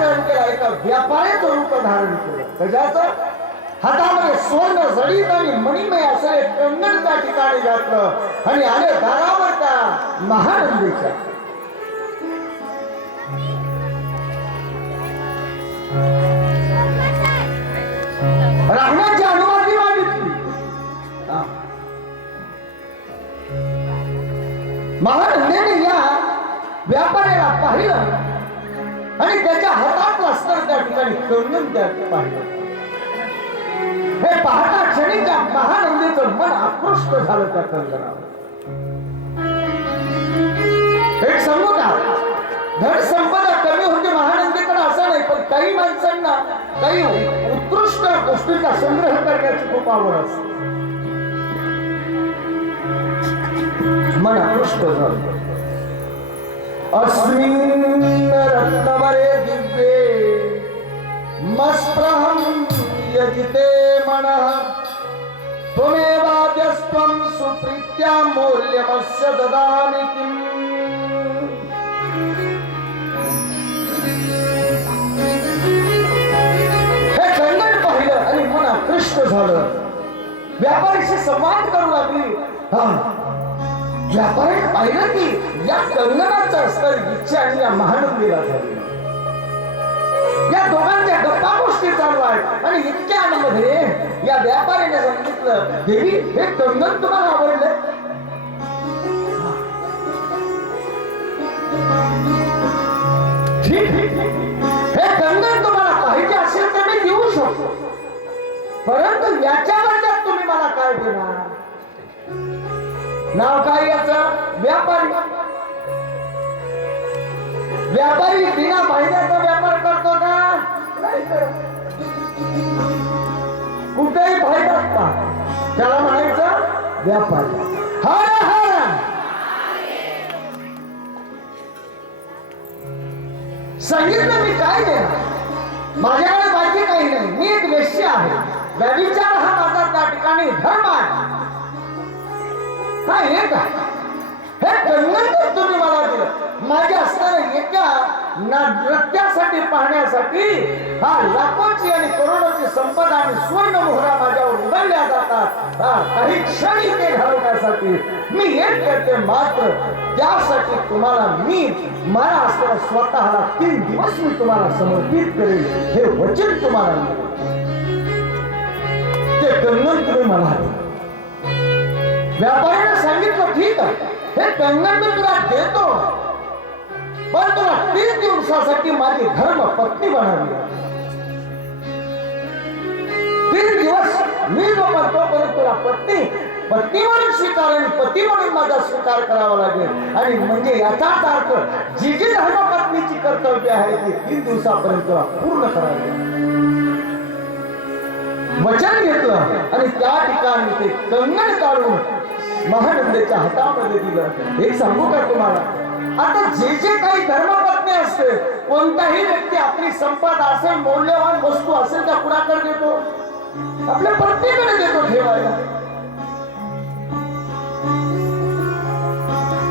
ग्रहण केला एका व्यापाऱ्याचं रूप धारण केलं. कशाचं हातामध्ये सोनं जडीत आणि मणिमय असं एक कंगण त्या ठिकाणी घातलं आणि आले दारावर त्या महानंदीच्या. राहण्याची अनुमती मागितली. हा. महानंदेने या व्यापाऱ्याला पाहिलं. आणि त्याच्या हातात अस्तर त्या ठिकाणी करून त्या पाहिलं. हे पाहता क्षणी त्या महानंदीचं मन आकृष्ट झालं त्या कंगणावर एक सांगू का धन संपदा कमी होते महानंदीकडे असं नाही पण काही माणसांना काही उत्कृष्ट गोष्टीचा संग्रह करण्याची खूप आवड असते. मन आकृष्ट झालं. अस्मिन् रत्नवरे दिव्ये मस्प्रहं यजिते मनः त्वमेवाद्यस्त्वं सुप्रीत्या मौल्यमस्य ददामि किम् हे कंगन पाहिलं आणि मन आकृष्ट झालं व्यापारीशी संवाद करू लागली हा व्यापाऱ्याने पाहिलं की या कंगनाचा स्तर इच्छा आणि या महानंदीला झाली. या दोघांच्या गप्पा गोष्टी चालू आहेत. आणि इतक्या आनंदमध्ये या व्यापाऱ्याने सांगितलं देवी हे कंगन तुम्हाला आवडलं? हे कंगन तुम्हाला पाहिजे असेल तर मी देऊ शकतो. परंतु याच्या बदल्यात तुम्ही मला काय देणार नाव काय याचं? व्यापारी. व्यापारी बिना महिन्याचा व्यापार करतो का? नाही कुठेही फायदा असता. त्याला म्हणायचं व्यापारी. हर हर सांगितलं मी काय देणार माझ्याकडे बाकी काही नाही. मी एक वेश्य आहे. व्यविचार हा माझा त्या ठिकाणी धर्म आहे. हा एक हे कंगन तर तुम्ही मला दिलं. माझ्या असणाऱ्या एका ना- नृत्यासाठी पाहण्यासाठी हा लाखोची आणि करोडोची संपदा आणि स्वर्ण मोहरा माझ्यावर उघडल्या जातात. हा काही क्षणी ते घालवण्यासाठी मी एक करते मात्र त्यासाठी तुम्हाला मी मला असलेला स्वतःला तीन दिवस मी तुम्हाला समर्पित करेल हे वचन तुम्हाला ते कंगन तुम्ही मला व्यापाऱ्याने सांगितलं ठीक आहे. हे कंगन मी तुला देतो. पण तुला तीन दिवसासाठी माझी धर्म पत्नी बनवली तीन दिवस मी जो म्हणतो परत तुला पत्नी पत्नी म्हणून स्वीकारेल पती म्हणून माझा स्वीकार करावा लागेल. आणि म्हणजे याचाच अर्थ जी जी धर्मपत्नीची कर्तव्य आहे ती तीन दिवसापर्यंत तुला पूर्ण करावी वचन घेतलं आणि त्या ठिकाणी ते कंगण काढून महानंदेच्या हातामध्ये दिलं एक सांगू का तुम्हाला? आता जे जे काही धर्मपत्नी असते कोणताही व्यक्ती आपली संपदा असेल मौल्यवान वस्तू असेल त्या कुणाकडे देतो? आपल्या पत्नीकडे देतो ठेवायला.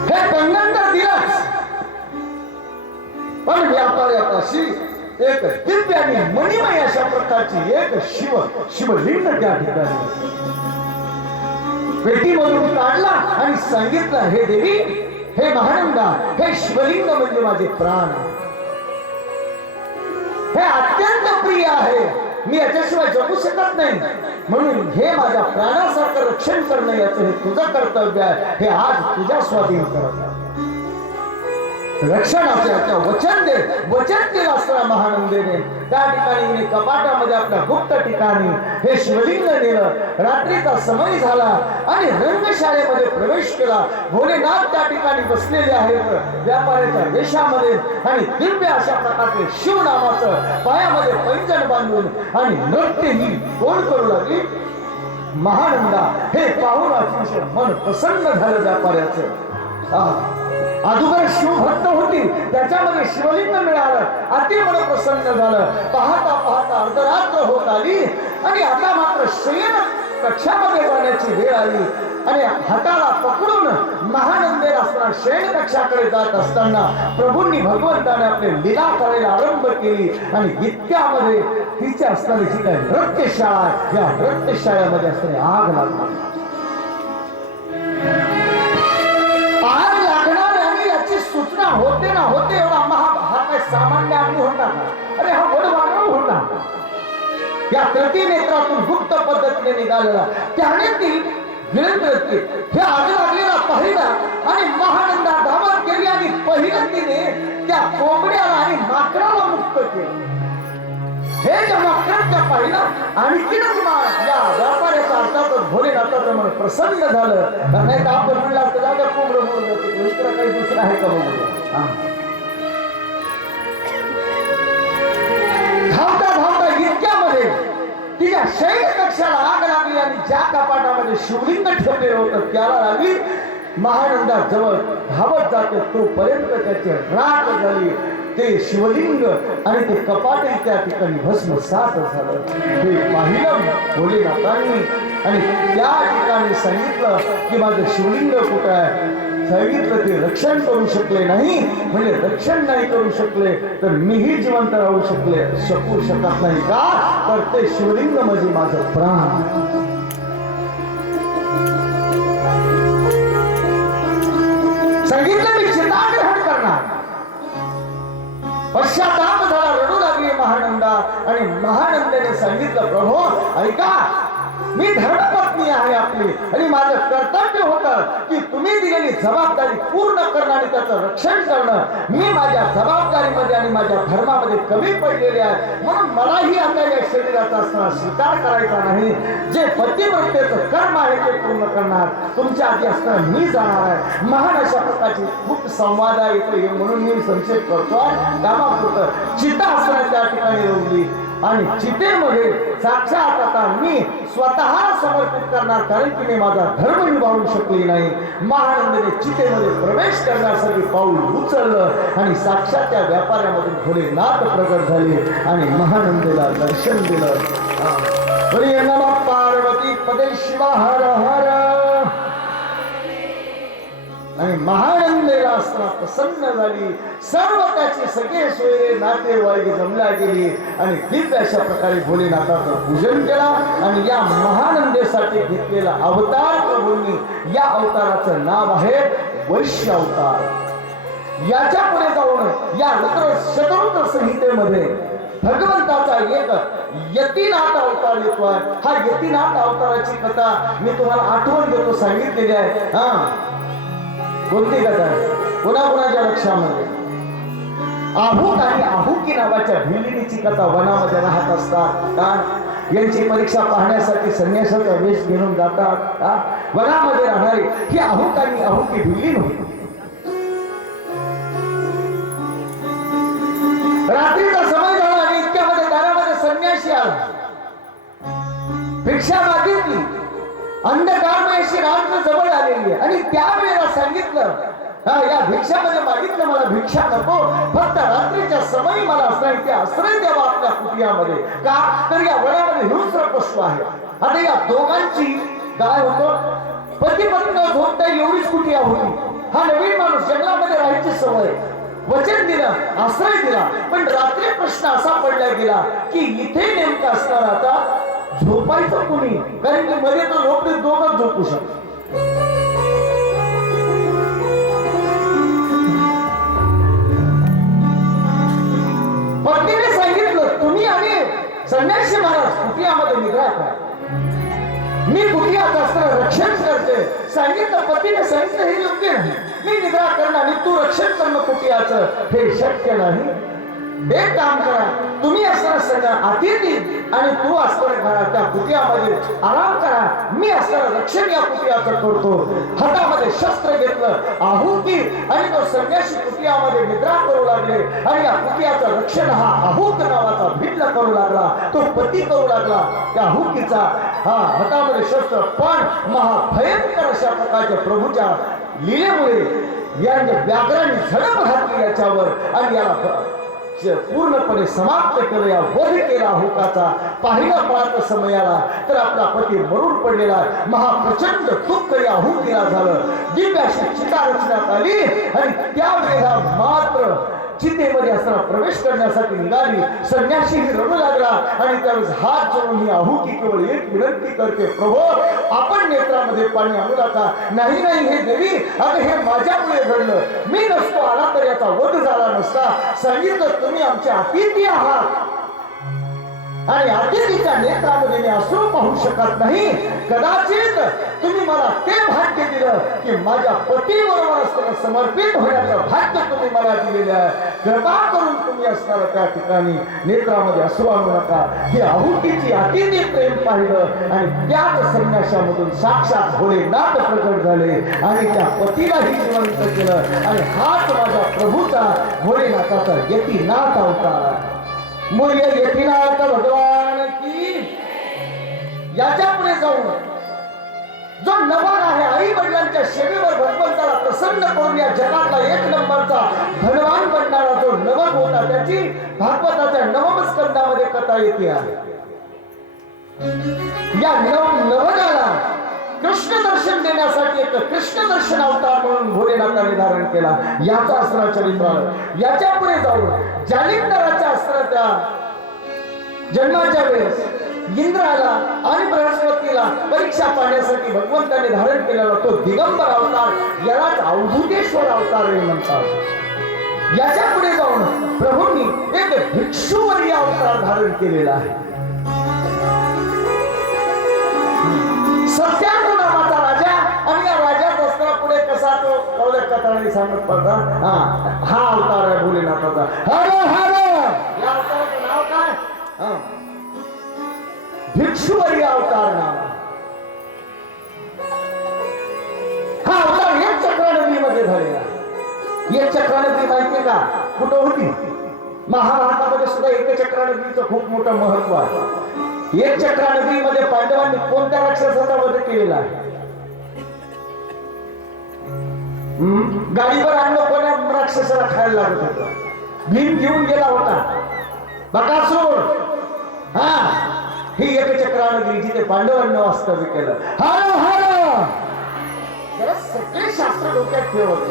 हे कंगन तर दिलाच. पण व्यापाऱ्यापाशी एक दिव्य आणि मणिमय अशा प्रकारची एक शिव शिवलिंग त्या ठिकाणी भेटीमधून काढला आणि सांगितलं हे देवी हे महानंदा हे शिवलिंग म्हणजे माझे प्राण. हे अत्यंत प्रिय आहे. मी याच्याशिवाय जगू शकत नाही. म्हणून हे माझ्या प्राणासारखं रक्षण करणं याचं हे तुझं कर्तव्य आहे. हे आज तुझ्या स्वाधीन करत आहे. रक्षणाचे वचन दे. वचन केलं असताना महानंदेने. त्या ठिकाणी कपाटामध्ये आपल्या गुप्त ठिकाणी हे शिवलिंग नेलं. रात्रीचा समय झाला आणि रंगशाळेमध्ये प्रवेश केला. भोलेनाथ त्या ठिकाणी बसलेले आहेत. व्यापाऱ्याच्या देशामध्ये आणि दिव्य अशा प्रकारचे शिव नामाचं पायामध्ये पैंजण बांधून आणि नृत्य ही कोण करू लागली? महानंदा. हे पाहून अतिशय मन प्रसन्न झालं व्यापाऱ्याचं. अगोदर शिवभक्त होती. त्याच्यामध्ये शिवलिंग मिळालं. अति मन प्रसन्न झालं. पाहता पाहता अर्धरात्र होत आली. आणि आता मात्र शयन कक्षामध्ये जाण्याची वेळ आली. आणि हाताला पकडून महानंदेर असताना शयन कक्षाकडे जात असताना प्रभूंनी भगवंताने आपले लीला करायला आरंभ केली. आणि इतक्यामध्ये तिचे असणारी जी काही नृत्यशाळा या नृत्यशाळेमध्ये असणारी आग लागली. ना होते ना होते एवढा महा हा काय सामान्य आम्ही होता अरे हा वडवानळ होता या प्रति नेत्रातून गुप्त पद्धतीने निघालेला त्याने ती गिळत हे आग लागलेला पहिला आणि महानंदा धावत केली आणि पहिल्या तिने त्या कोंबड्याला आणि माकडाला मुक्त केलं. हे जेव्हा कृत्य पाहिलं आणखीनच मा- या व्यापाऱ्याचा अर्थातच भोलेनाथाचं मन प्रसन्न झालं. तर नाही तर आपण म्हणलं असतं जागा कोंबडं म्हणून जाते दुसरं काही दुसरं आहे का बघू धावता धावता इतक्यामध्ये तिच्या शैल कक्षाला आग लागली आणि ज्या कपाटामध्ये शिवलिंग ठेवलेलं होतं त्याला लागली. महानंदा जवळ धावत जातो तोपर्यंत त्याची राख झाली. ते शिवलिंग आणि ते कपाटे त्या ठिकाणी भस्म सात झालं. हे पाहिलं भोलेनाथांनी आणि त्या ठिकाणी सांगितलं की माझं शिवलिंग कुठं आहे? सांगितलं ते रक्षण करू शकले नाही. म्हणजे रक्षण नाही करू शकले तर मीही जिवंत राहू शकले. शकू शकत नाही का? तर ते शिवलिंग म्हणजे माझं प्राण. सांगितलं मी चिताग्रहण करणार. पश्चाताप झाला रडू लागली महानंदा. आणि महानंदाने सांगितलं प्रभू ऐका मी धर्मपत्नी आहे आपली. आणि माझं कर्तव्य होतं की तुम्ही दिलेली जबाबदारी पूर्ण करणं आणि त्याचं रक्षण करणं. मी माझ्या जबाबदारीमध्ये आणि माझ्या धर्मामध्ये कमी पडलेले आहे. म्हणून मलाही आता या शरीराचा असताना स्वीकार करायचा नाही. जे पतिव्रतेचं कर्म आहे ते पूर्ण करणार. तुमच्या आधी असताना मी जाणार आहे. महान अशा प्रकारची खूप संवाद आहे म्हणून मी संक्षेप करतोय. कामापुरतं चिता असताना त्या ठिकाणी रोवली आणि चितेमध्ये साक्षात आता मी स्वतः समर्पित करणार कारण की मी माझा धर्म निभावू शकले नाही. महानंदने चितेमध्ये प्रवेश करण्यासाठी पाऊल उचललं आणि साक्षात त्या व्यापाऱ्यामधून भोलेनाथ प्रगट झाले आणि महानंदेला दर्शन दिलं. पार्वती पदे शिवा हर हर आणि महानंदेला असताना प्रसन्न झाली. सर्व त्याची सगळे सोयरे नातेवाईक जमल्या गेली. आणि दिव्य अशा प्रकारे भोलेनाथाचं पूजन केला आणि या महानंदेसाठी घेतलेला अवतार प्रभूंनी या अवताराचं नाव आहे वैश्य अवतार. याच्यापुढे जाऊन या रुद्र शतरुद्र संहितेमध्ये भगवंताचा एक यतीनाथ अवतार येतोय हा यतीनाथ अवताराची कथा मी तुम्हाला आठवण देतो सांगितलेली आहे. हा कोणती कथा पुन्हा कुणाच्या लक्षामध्ये आहुक आणि आहुकी नावाच्या भिलिनीची कथा वनामध्ये राहत असतात. का यांची परीक्षा पाहण्यासाठी संन्यासाचा वेश घेऊन जातात. वनामध्ये राहणारी ही आहुक आणि आहुकी भिलीन होती. रात्रीचा समय झाला आणि इतक्यामध्ये दारामध्ये संन्यासी आला. भिक्षा मागितली. अंधकारमयाशी रात्र जवळ आलेली आहे. आणि त्यावेळेला सांगितलं या भिक्षामध्ये मागितलं मला भिक्षा नको फक्त रात्रीच्या समयी मला आश्रय आश्रय द्यावा आपल्या कुटियामध्ये का? तर या वयामध्ये हिंस्र पशु आहे. आता या दोघांची काय होतं? पती पत्नी झोपता एवढीच कुटिया होती? हा नवीन माणूस जंगलामध्ये राहायची सवय. वचन दिलं आश्रय दिला. पण रात्री प्रश्न असा पडला गेला की इथे नेमका असणार आता झोपायचं कुणी? कारण की मध्ये तो झोपते दोघं झोपू शकतो पत्नीने सांगितलं तुम्ही आणि संन्यासी महाराज कुटियामध्ये निघा मी कुटियात असताना रक्षण करते. सांगितलं पतीने सांगितलं हे योग्य नाही. मी निद्रा करणं आणि तू रक्षण करणं कुटियाचं हे शक्य नाही. एक काम करा तुम्ही असताना सगळं अतिथी आणि तू असताना घरा त्या कुटियामध्ये आराम करा. मी असताना रक्षण या कुटियाचं करतो. हातामध्ये शस्त्र घेतलं आहुती आणि तो संन्यासी कुटियामध्ये निद्रा करू लागले आणि या कुटियाचं रक्षण हा आहुक नावाचा भिन्न करू लागला. तो पती करू लागला. त्या आहुतीचा हा हातामध्ये शस्त्र. पण महाभयंकर अशा प्रकारच्या प्रभूच्या लिलेमुळे यांनी व्याघ्राने झडप घातली याच्यावर आणि याला पूर्णपणे समाप्त केलं या वध केला हुकाचा पाहिला पाहत समयाला तर आपला पती मरून पडलेला महाप्रचंड दुःख या हुकीला झालं. दिव्याशी चिता रचण्यात आली आणि त्यावेळेला मात्र चितेमध्ये असताना प्रवेश करण्यासाठी निघाली. संन्याशी रडू लागला आणि त्यावेळेस हात जोडून ही आहुती केवळ एक विनंती करते प्रभो आपण नेत्रामध्ये पाणी आणू नका. नाही नाही हे देवी अगं हे माझ्यामुळे घडलं. मी नसतो आला तर याचा वध झाला नसता. सांगितलं तुम्ही आमच्या अतिथी आहात. आणि अतिथीच्या नेत्रामध्ये मी अश्रू पाहू शकत नाही. कदाचित तुम्ही मला ते भाग्य दिलं की माझ्या पतीबरोबर असताना समर्पित होण्याचं भाग्य तुम्ही मला दिलेलं आहे. कृपा करून तुम्ही असणार त्या ठिकाणी नेत्रामध्ये अश्रू आणू नका. ही आहुतीची अतिथी प्रेम पाहिलं आणि त्याच संन्याशामधून साक्षात भोलेनाथ प्रकट झाले आणि त्या पतीलाही जिवंत केलं. आणि हाच माझ्या प्रभूचा भोलेनाथाचा यतीनाथ अवतार. आहे मूल्य यतीनाथ भगवान की याच्यापुढे जाऊन जो नवक आहे आई वडिलांच्या सेवेवर भगवंताला प्रसन्न करून या जगातला एक नंबरचा धनवान बनणारा जो नवक होता त्याची भागवताच्या नवम स्कंदामध्ये कथा येते आहे. या नव नवकाला कृष्ण दर्शन देण्यासाठी एक कृष्ण दर्शन अवतार म्हणून भोलेनाथाने धारण केला. याचा असणार चरित्र याच्यापुढे जाऊन जालिंदराच्या असणाऱ्या जन्माच्या वेळेस इंद्राला आणि बृहस्पतीला परीक्षा पाहण्यासाठी भगवंताने धारण केलेला तो दिगंबर अवतार यालाच अवधुतेश्वर अवतार हे म्हणतात. याच्यापुढे जाऊन प्रभूंनी एक भिक्षुवर्य अवतार धारण केलेला आहे. सत्या पुढे कसा तो कवल्या कथाने सांगत पडता. हा हा अवतार आहे भोलेनाथाचा. हर हर! या अवताराचं नाव काय? हा. भिक्षुवर्य अवतार नाव. हा अवतार एक चक्रानदी मध्ये झालेला. एक चक्रानदी माहितीये का? कुठं होती? महाभारतामध्ये सुद्धा एक चक्रानदीचं खूप मोठं महत्त्व आहे. एक चक्रा नदीमध्ये पांडवांनी कोणत्या राक्षसाचा वध केलेला आहे? गाडीवर आणलं कोण्या राक्षसाला खायला लागत होत? भीम घेऊन गेला होता. बकासूर! हा ही एक चक्रा नदी जिथे पांडवांना वास्तव्य केलं. हर हर सगळे शास्त्र डोक्यात ठेवत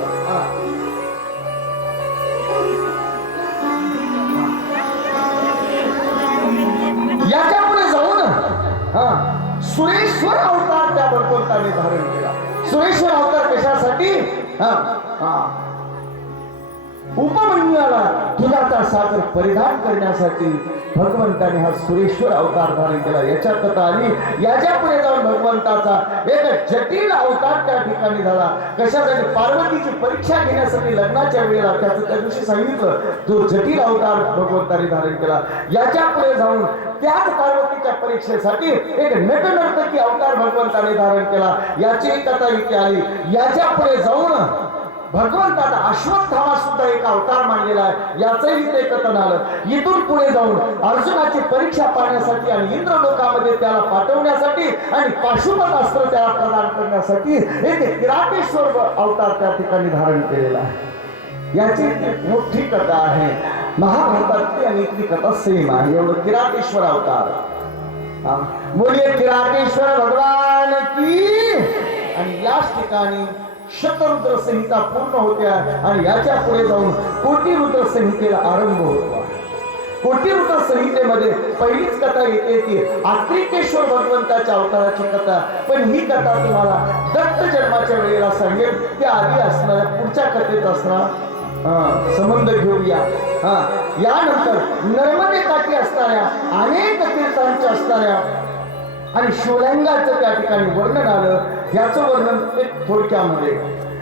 याच्यापुढे जाऊन हा. सुरेश्वर अवतार त्या भगवंताने धारण केला. सुरेश्वर अवतार कशासाठी? हा. हा. दुधाचा सागर परिधान करण्यासाठी भगवंताने हा सुरेश्वर अवतार धारण केला. याच्या कथा आली. याच्यापुढे जाऊन भगवंताचा एक जटिल अवतार त्या ठिकाणी झाला. कशासाठी? पार्वतीची परीक्षा घेण्यासाठी लग्नाच्या वेळेला त्याचं त्या दिवशी सांगितलं. तो जटिल अवतार भगवंताने धारण केला. याच्यापुढे जाऊन त्याच पार्वतीच्या परीक्षेसाठी एक नटनर्तकी अवतार भगवंताने धारण केला. याची कथा इथे आली. याच्यापुढे जाऊन भगवंताचा अश्वत्थामा सुद्धा एक अवतार मानलेला आहे. याचंही ते कथन आलं. इथून पुढे जाऊन अर्जुनाची परीक्षा पाहण्यासाठी आणि इंद्र लोकामध्ये त्याला पाठवण्यासाठी आणि पाशुपत अस्त्र त्याला प्रदान करण्यासाठी एक किराटेश्वर अवतार त्या ठिकाणी धारण केलेला आहे. याची मोठी कथा आहे. महाभारतातली आणि इथली कथा सेम आहे. एवढं किराटेश्वर अवतार. बोलिये किराटेश्वर भगवान की आणि याच ठिकाणी शतरुद्र संहिता पूर्ण होत्या आणि याच्यापुढे जाऊन कोटीरुद्र संहितेला आरंभ होतो. कोटीरुद्र संहितेमध्ये पहिलीच कथा येते ती आत्रिकेश्वर भगवंताच्या अवताराची कथा. पण ही कथा तुम्हाला दत्त जन्माच्या वेळेला सांगेल. त्या आधी असणाऱ्या पुढच्या कथेत असणार संबंध घेऊया. हा यानंतर नर्मदे काठी असणाऱ्या अनेक तीर्थांच्या असणाऱ्या आणि शिवलिंगाचं त्या ठिकाणी वर्णन आलं. याचं वर्णन एक थोडक्यामध्ये.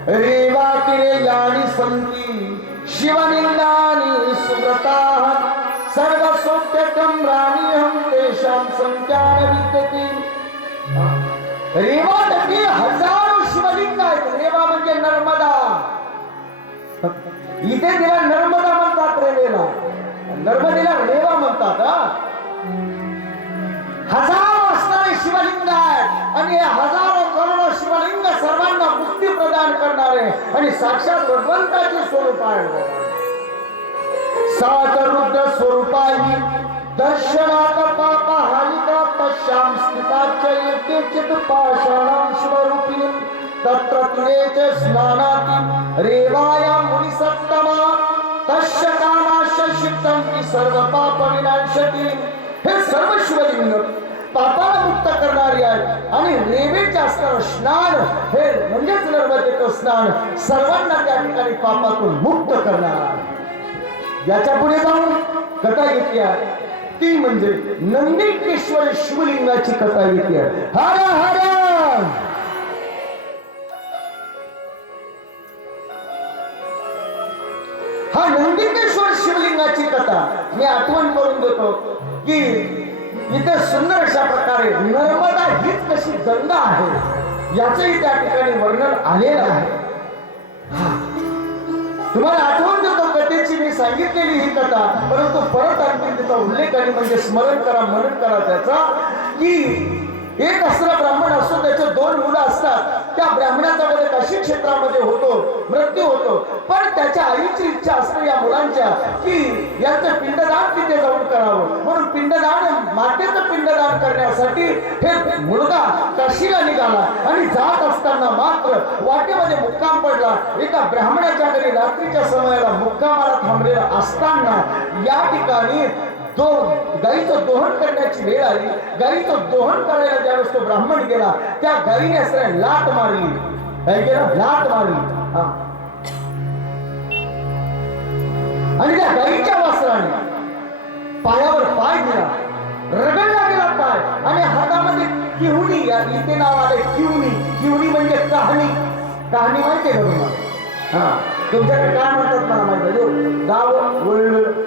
रेवा किरे यानी संती शिवलिंगानी सुव्रता सर्व सोप्यकम राणी हम तेषां संख्या विद्यते. रेवा तटी हजारो शिवलिंग आहेत. रेवा म्हणजे नर्मदा. इथे तिला नर्मदा म्हणतात रेवेला नर्मदेला रेवा म्हणतात हजारो असणारे शिवलिंग आहेत आणि हजारो करोडो शिवलिंग सर्वांना मुक्ती प्रदान करणारे आणि साक्षात भगवंताचे स्वरूप आहे. सात रुद्र स्वरूपाई दर्शनात पापा हरिता पश्याम स्थिताच्या येते चित पाषाणाम स्वरूपी तिरेच स्नानाति रेवाया मुनिसत्तमा। तस्य कामाश्च शिप्तं हि सर्व पाप विनाशती हे सर्व शिवलिंग पापाला मुक्त करणारी आहे आणि रेवेचे असणारं स्नान हे म्हणजेच नर्मदेचं स्नान सर्वांना त्या ठिकाणी पापातून मुक्त करणार. याच्यापुढे जाऊन कथा घेतली आहे. ती म्हणजे नंदीकेश्वर शिवलिंगाची कथा घेतली आहे. हर हर! नंदिकेश्वर कथा मी आठवण करून देतो की इथे सुंदर अशा प्रकारे नर्मदा हीच कशी गंगा आहे याचंही त्या ठिकाणी वर्णन आलेलं आहे. तुम्हाला आठवण देतो कथेची मी सांगितलेली ही कथा परंतु परत आणखी तिचा उल्लेख आणि म्हणजे स्मरण करा मनन करा त्याचा की एक असणारा ब्राह्मण असतो त्याचे दोन मुलं असतात. त्या ब्राह्मणाचा मध्ये काशी क्षेत्रामध्ये होतो मृत्यू होतो. पण त्याच्या आईची इच्छा असते या मुलांच्या की यांचं पिंडदान तिथे जाऊन करावं. म्हणून पिंडदान मातेचं पिंडदान करण्यासाठी हे मुलगा काशीला निघाला आणि जात असताना मात्र वाटेमध्ये मुक्काम पडला. एका ब्राह्मणाच्या घरी रात्रीच्या समयाला मुक्कामाला थांबलेला असताना या ठिकाणी दोन. गाईचं दोहन करण्याची वेळ आली. गाईचं दोहन करायला ज्यावेळेस तो ब्राह्मण गेला त्या गाईने असं लाट मारली. काय केलं? लाट मारली. आणि त्या गाईच्या वासराने पायावर पाय दिला. रगडला गेला पाय. आणि हातामध्ये किवणी या इथे नाव आले किवणी किवणी म्हणजे कहाणी. कहाणी माहितीये का तुम्हाला? हा. तुमच्याकडे काय म्हणतात मला माहिती गाव वळलं.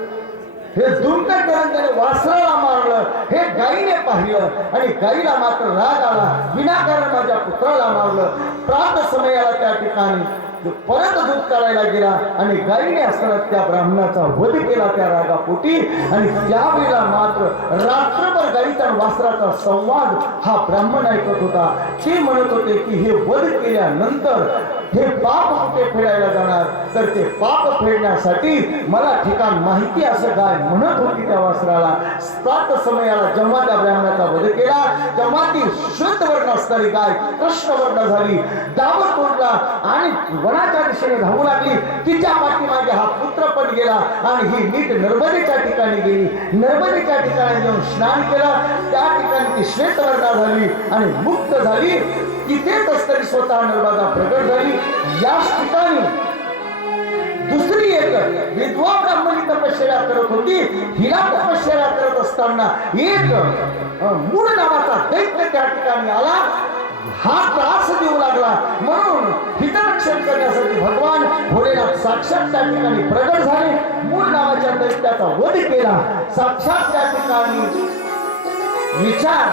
हे दुर्ग त्याने वासराला मारलं हे गाईने पाहिलं आणि गाईला मात्र राग आला विनाकारण माझ्या पुत्राला मारलं. प्रात समयाला त्या ठिकाणी परत दूध काढायला गेला आणि गाईने असताना त्या ब्राह्मणाचा वध केला त्या रागापोटी आणि त्यावेळेला मात्र रात्रभर गाईचा वासराचा संवाद हा ब्राह्मण ऐकत होता. ते म्हणत होते की हे वध केल्यानंतर हे पाप कुठे फेडायला जाणार. तर ते पाप फेडण्यासाठी मला ठिकाण माहिती असं काय म्हणत होती त्या वासराला. सात समयाला जेव्हा त्या ब्राह्मणाचा वध केला. तेव्हा ती श्वेत वर्ण असणारी गाय कृष्ण वर्ण झाली. दावत तोडला आणि वनाच्या दिशेने धावू लागली. तिच्या पाठीमागे हा पुत्र पण गेला आणि ही नीट नर्मदेच्या ठिकाणी गेली. नर्मदेच्या ठिकाणी जाऊन स्नान केलं. त्या ठिकाणी ती श्वेत वर्णा झाली आणि मुक्त झाली. तिथेच तरी स्वतः नर्मदा प्रगट झाली. याच ठिकाणी दुसरी एक विधवा ब्राह्मणी तपश्चर्या करत होती. हिला तपश्चर्या करत असताना एक मूळ नावाचा दैत्य त्या ठिकाणी आला. हा त्रास देऊ लागला. म्हणून हितरक्षण करण्यासाठी भगवान भोलेनाथ साक्षात त्या ठिकाणी प्रगट झाले. मूळ नावाच्या दैत्याचा वध केला. साक्षात त्या ठिकाणी विचार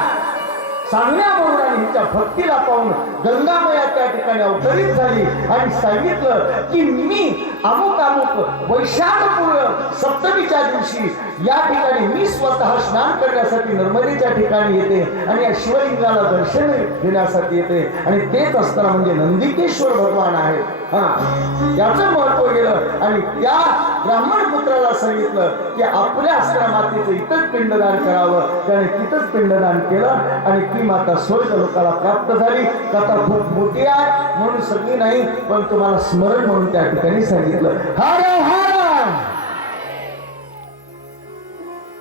सांगण्यावरून आणि हिच्या भक्तीला पाहून गंगामया त्या ठिकाणी अवतरित झाली आणि सांगितलं की मी अमुक अमुक वैशाखपूर्व सप्तमीच्या दिवशी या ठिकाणी मी स्वतः स्नान करण्यासाठी नर्मदेच्या ठिकाणी येते आणि या शिवलिंगाला दर्शन देण्यासाठी येते. आणि तेच असताना म्हणजे नंदिकेश्वर भगवान आहे हा. याचं महत्त्व गेलं आणि त्या ब्राह्मण पुत्राला सांगितलं की आपल्या असणाऱ्या मातेचं इथंच पिंडदान करावं. त्याने तिथंच पिंडदान केलं आणि ती माता स्वर्ग लोकाला प्राप्त झाली. कथा खूप मोठी आहे. म्हणून सगळी नाही पण तुम्हाला स्मरण म्हणून त्या ठिकाणी सांगितलं. हा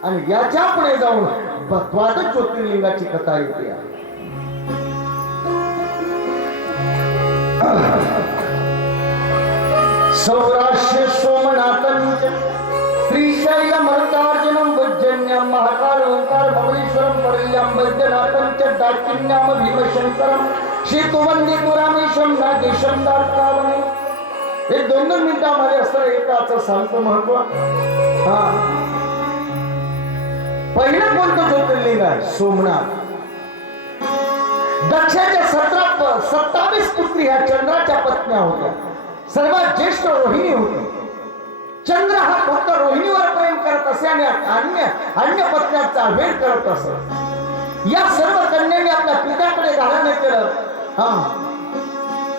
आणि याच्यापुढे जाऊन भगवाद ज्योतिर्लिंगाची कथा येते सौराष्ट्र सोमनाथन श्रीशैल मल्लिकार्जुनं वज्जन्यं महाकाल ओंकार भवनेश्वरं परल्यम वैद्यनाथं च दाक्षिण्याम भीमशंकरं श्रीतुवंदी पुरामेशम नागेशम दातावने हे दोन दोन मिनिटामध्ये असतं एकाचं सांगतो महत्त्व. हा. पहिलं कोणतं ज्योतिर्लिंग आहे सोमनाथ. दक्षाच्या सतरा सत्तावीस पुत्री ह्या चंद्राच्या पत्न्या होत्या. सर्वात ज्येष्ठ रोहिणी होती. चंद्र हा फक्त रोहिणीवर प्रेम करत असे आणि अन्य अन्य पत्न्यांचा वेळ करत असे या सर्व कन्यांनी आपल्या पित्याकडे घालणे केलं. हा.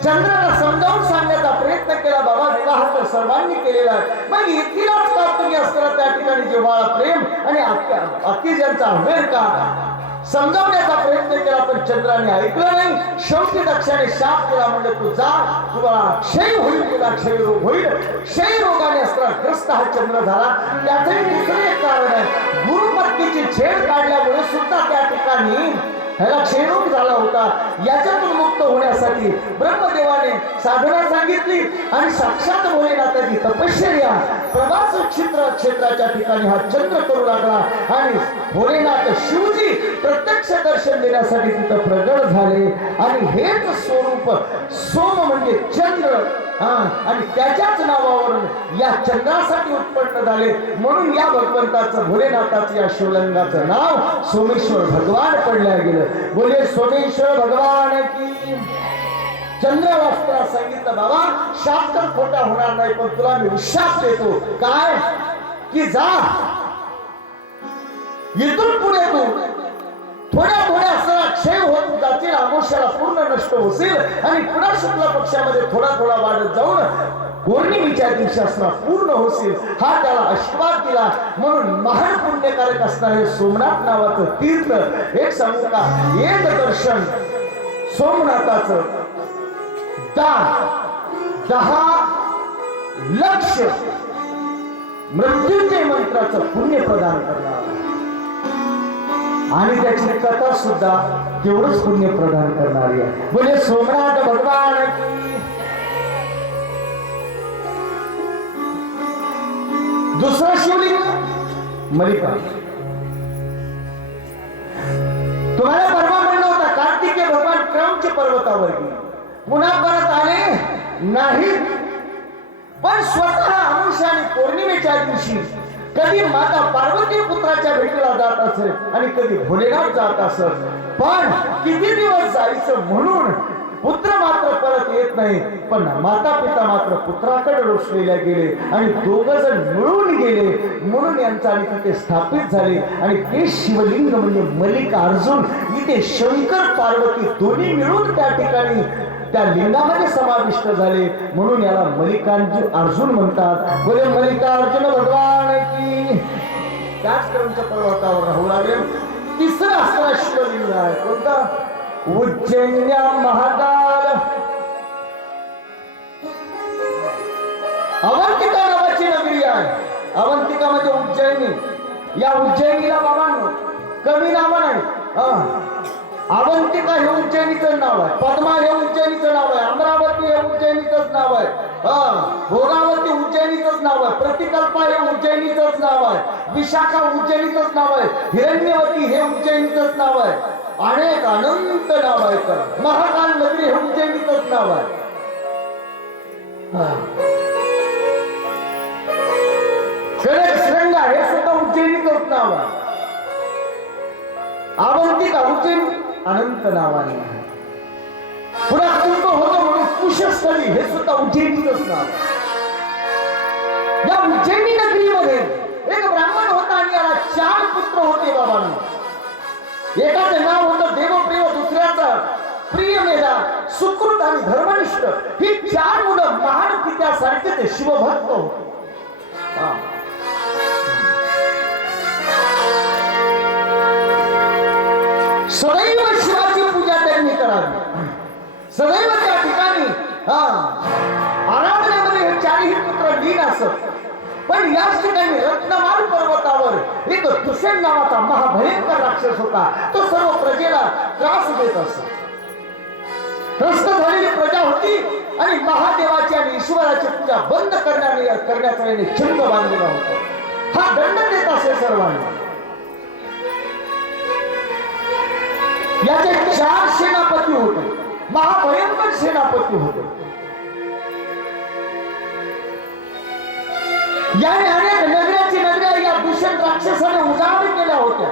चंद्राला समजावून सांगण्याचा प्रयत्न केला बाबा विवाह तर सर्वांनी केलेला आहे. मग इतिहास का तुम्ही असताना त्या ठिकाणी जेव्हा प्रेम आणि अतिजनचा वेळ का समजावण्याचा प्रयत्न केला पण चंद्राने ऐकलं नाही. शेवटी दक्षाने शाप केला म्हणजे तू जा तुम्हाला क्षय होईल तुला क्षय रोग होईल. क्षय रोगाने असताना ग्रस्त हा चंद्र झाला. त्याचंही दुसरं एक कारण आहे. गुरुपत्नीची छेड काढल्यामुळे सुद्धा त्या ठिकाणी ह्याला क्षयरोग झाला होता. याच्यातून मुक्त होण्यासाठी ब्रह्मदेवाने साधना सांगितली आणि साक्षात भोलेनाथाची तपश्चर्या प्रवास क्षेत्र क्षेत्राच्या ठिकाणी हा चंद्र करू लागला आणि भोलेनाथ शिवजी प्रत्यक्ष दर्शन देण्यासाठी तिथं प्रगट झाले. आणि हेच स्वरूप सोम म्हणजे चंद्र. हा आणि त्याच्याच नावावरून या चंद्रासाठी उत्पन्न झाले. म्हणून या भगवंताचं भोलेनाथाचं या शिवलिंगाचं नाव सोमेश्वर भगवान पडलं गेलं. बोले सोमेश्वर भगवान की चंद्रवास्त्रा सांगितलं बाबा शाप तर खोटा होणार नाही पण तुला मी विश्वास देतो. काय? की जा. इथून पुढे तू. थोड्या थोड्या असं पक्षाला पूर्ण नष्ट होतील आणि पुन्हा शुक्ला पक्षामध्ये थोडा थोडा वाढत जाऊन पौर्णिमेच्या दिवशी असणार पूर्ण होतील हा त्याला आशीर्वाद दिला. म्हणून महान पुण्यकारक असणारे सोमनाथ नावाचं तीर्थ एक सांगू का? एक दर्शन सोमनाथाचं. दान दहा लक्ष. मृत्यूचे मंत्राचं पुण्य प्रदान करणार. आणि त्याची कथा सुद्धा तेवढंच पुण्य प्रदान करणारी आहे. म्हणजे सोमनाथ भगवान. दुसरं शिवलिंग मलिका. तुम्हाला परवा म्हणला होता कार्तिके भगवान क्रमचे पर्वतावर पुन्हा परत आले नाही. पण स्वतः अंश आणि पौर्णिमेच्या दिवशी कधी माता पार्वती पुत्राच्या भेटीला जात असेल आणि कधी भोलेनाथ जात असत पण किती दिवस जायचं म्हणून पुत्र मात्र परत येत नाही पण माता पिता मात्र पुत्राकडे रोषलेल्या गेले आणि दोघ जण मिळून गेले. म्हणून यांचा आणि तिथे स्थापित झाले. आणि ते शिवलिंग म्हणजे मल्लिकार्जुन इथे शंकर पार्वती दोन्ही मिळून त्या ठिकाणी त्या लिंगामध्ये समाविष्ट झाले. म्हणून याला मल्लिकार्जुन अर्जुन म्हणतात. बोले मल्लिकार्जुन भगवान की त्याच क्रमच्या पर्वतावर राहू लागले. तिसरा असणारा शिवलिंग आहे. कोणता? उज्जैन्या महाकाल. अवंतिका नावाची नगरी आहे. अवंतिका म्हणजे उज्जैनी. या उज्जैनीला बाबांनो कमी नाव नाही अवंतिका हे उज्जैनीचं नाव आहे. पद्मा हे उज्जैनीचं नाव आहे. अमरावती हे उज्जैनीचंच नाव आहे. हा. भोगावती उज्जैनीचंच नाव आहे. प्रतिकल्पा हे उज्जैनीचंच नाव आहे. विशाखा उज्जैनीचंच नाव आहे. हिरण्यवती हे उज्जैनीचंच नाव आहे. अनेक अनंत नाव आहेत महाकाल नगरी हे उज्जैनीचंच नाव आहे. हा. हे सुद्धा उज्जैनीचंच नाव आहे. अवंतिका उज्जैनी अनंत नावाने. आहे. पुन्हा कुंभ होतो म्हणून कुशस्थळी हे सुद्धा उज्जैनीचंच नाव. या उज्जैनी नगरीमध्ये एक ब्राह्मण होता आणि याला चार पुत्र होते बाबांनी. एकाचं नाव होतं देवप्रिय दुसऱ्याचं प्रियमेधा सुकृत आणि धर्मनिष्ठ. ही चार मुलं महान पित्यासारखे ते शिवभक्त होते. सदैव शिवाची पूजा त्यांनी करावी सदैव त्या ठिकाणी हा आराधनेमध्ये हे चारही पुत्र लीन असत. पण याच ठिकाणी रत्नमाल पर्वतावर एक दुष्यन नावाचा महाभयंकर राक्षस होता. तो सर्व प्रजेला त्रास देत असत. त्रस्त झालेली प्रजा होती आणि महादेवाची आणि ईश्वराची पूजा बंद करण्याने करण्याचा याने छंद बांधलेला होता. हा दंड देत असे सर्वांना. याचे चार सेनापती होते. महाभयंकर सेनापती होते. याने अनेक नगऱ्याची नगऱ्या या दूषण राक्षसाने उजाड केल्या होत्या.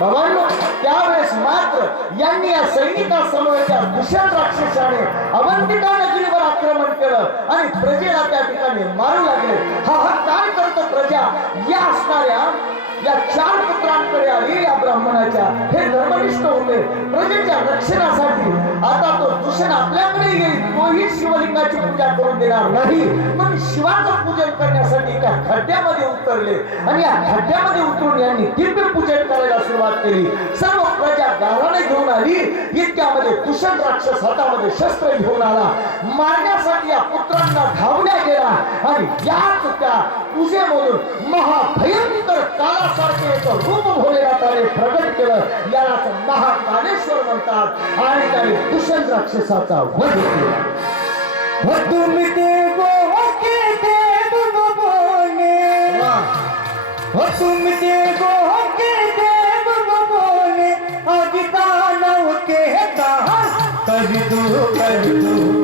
भगवान त्यावेळेस मात्र यांनी या सैनिकासमोरच्या दूषण राक्षसाने अवंतिका नगरीवर आक्रमण केलं आणि प्रजेला त्या ठिकाणी मारू लागले. हा हा काय करतो प्रजा? या असणाऱ्या या चार पुत्रांकडे आली या ब्राह्मणाच्या. हे धर्मनिष्ठ होते. प्रजेच्या रक्षणासाठी. आता तो दूषण आपल्याकडे येईल. तोही शिवलिंगाची पूजा करून देणार नाही. पण शिवाचं पूजन करण्यासाठी त्या खड्ड्यामध्ये उतरले. आणि या खड्ड्यामध्ये उतरून यांनी दिव्य पूजन करायला सुरुवात केली. सर्व प्रजा गावाने घेऊन आली. इतक्यामध्ये कुशल राक्षस हातामध्ये शस्त्र घेऊन आला. मारण्यासाठी या पुत्रांना धावण्या गेला. आणि याच त्या पूजेमधून महाभयंकर कालासारखे एक रूप भोलेनाथाने प्रगट केलं. यालाच महाकालेश्वर म्हणतात. आणि त्याने दूषण राक्षसाचा वध केला. तुम्ही देव के देव हो. के देव बोले अभी दानव के कहा कर दो कर दो